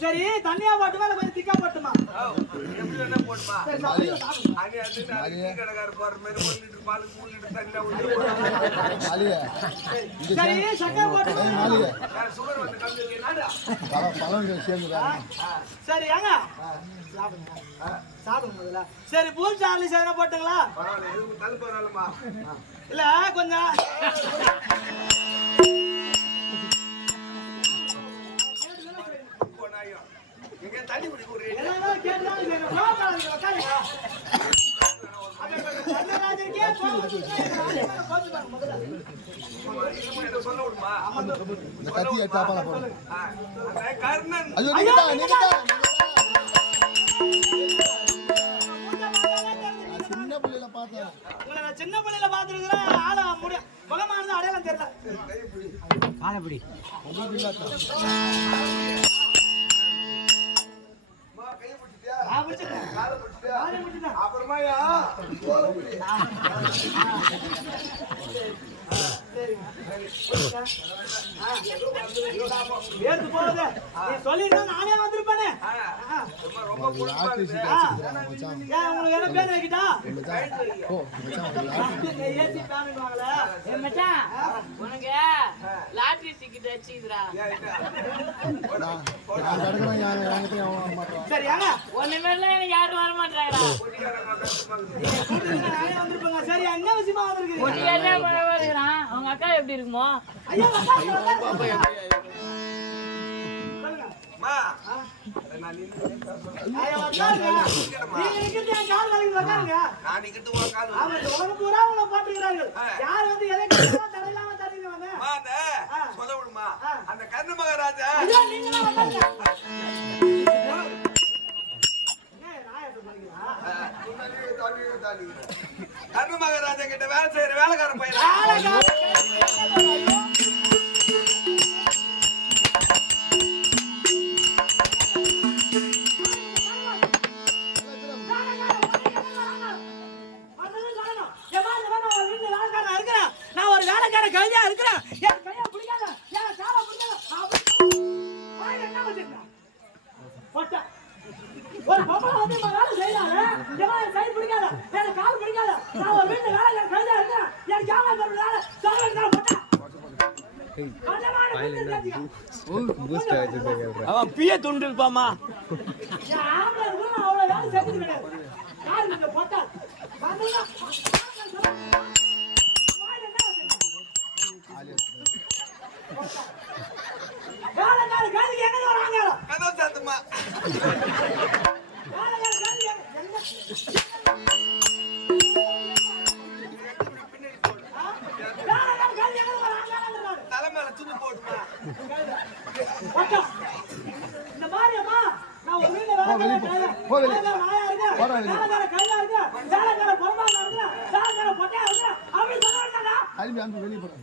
சரி தண்ணியா போட்டுமா இல்ல கொஞ்சம் திக்கா போட்டுமா? சரி சக்கரை போட்டுமா? சரி ஏங்க சாப்பிடுங்க. சரி பூல் சார்லி சேர போட்டுங்களா? இல்ல கொஞ்சம் சின்ன பிள்ளைல பாத்துருக்கிறேன். ஆளா முடியும் முகமானது அடையாளம் தெரியல. காலப்படி அப்புறமா சொல்லிருந்தா நானே வந்திருப்பேனே. உங்களுக்கு என்ன பேர் வைக்கிட்டா? உனக்கு லாட்டரி டிக்கெட் வச்சுக்கிறா. சரி ஒண்ணுமே எனக்கு யாரும் வர மாட்டாங்கடா. சரி என்ன விஷயமா வந்திருக்கீங்க? அவங்க அக்கா எப்படி இருக்குமோ? அந்த கர்ண மகாராஜா கர்ண மகாராஜா கிட்ட வேலை செய்யற வேலைக்காரன் பையன். நான் ஒரு வேலைக்கார கல்வியா இருக்கிறேன். என் கையா பிடிக்காத, என் காலை பிடிக்காத. என்ன வச்சிருக்கேன்? ஒரு பொம்பளை வந்து வேலை செய்யறாரு. என் கை பிடிக்காத, என் கால் பிடிக்காத. நான் ஒரு வீட்டு வேலைக்கார கல்வியா இருக்கிறேன். என் காலை வேலை அவன் பிய துண்டு இருப்பாமா. அவ்வளவு வேலை செஞ்சது கிடையாது. யாரு போட்டா தலைமையில துணி போட்டுமா இந்த மாதிரி அம்மா நான் ஒரு வீட்டுல வேலைக்கார நாயா இருக்கேன், வேலைக்கார கையா இருக்கேன், வேலைக்கார பொறுமாங்க இருக்கேன், வேலைக்கார பொட்டையா இருக்கேன் அப்படி சொல்ல வேண்டாம். வெளியே போறேன்.